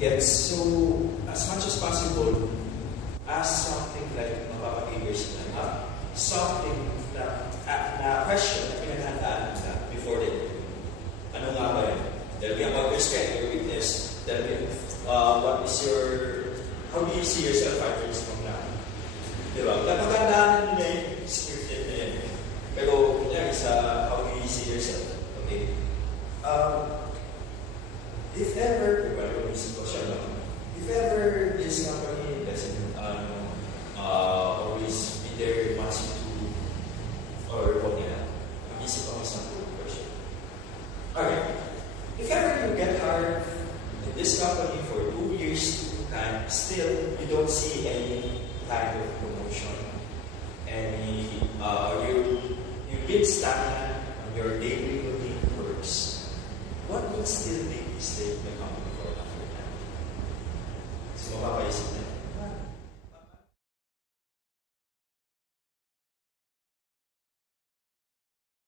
Yes, so as much as possible, ask something like mapapag-eagers na something na question na pinaghandaan na before they do. Ano nga ba yun? Tell me about your strength, your weakness. Tell me what is your, how do you see yourself 5 years from now? Diba? Napaghandaan nyo na yung scripted na yun. Pero kunyari sa how do you see yourself? Okay? If ever, if ever this company doesn't always be there wants you to, or what nga, mag-isip ako isang question. Okay, if ever you get hired in this company for 2 years and still you don't see any kind of promotion, any, you've been stagnant on your daily routine works, what would still make you stay in the company?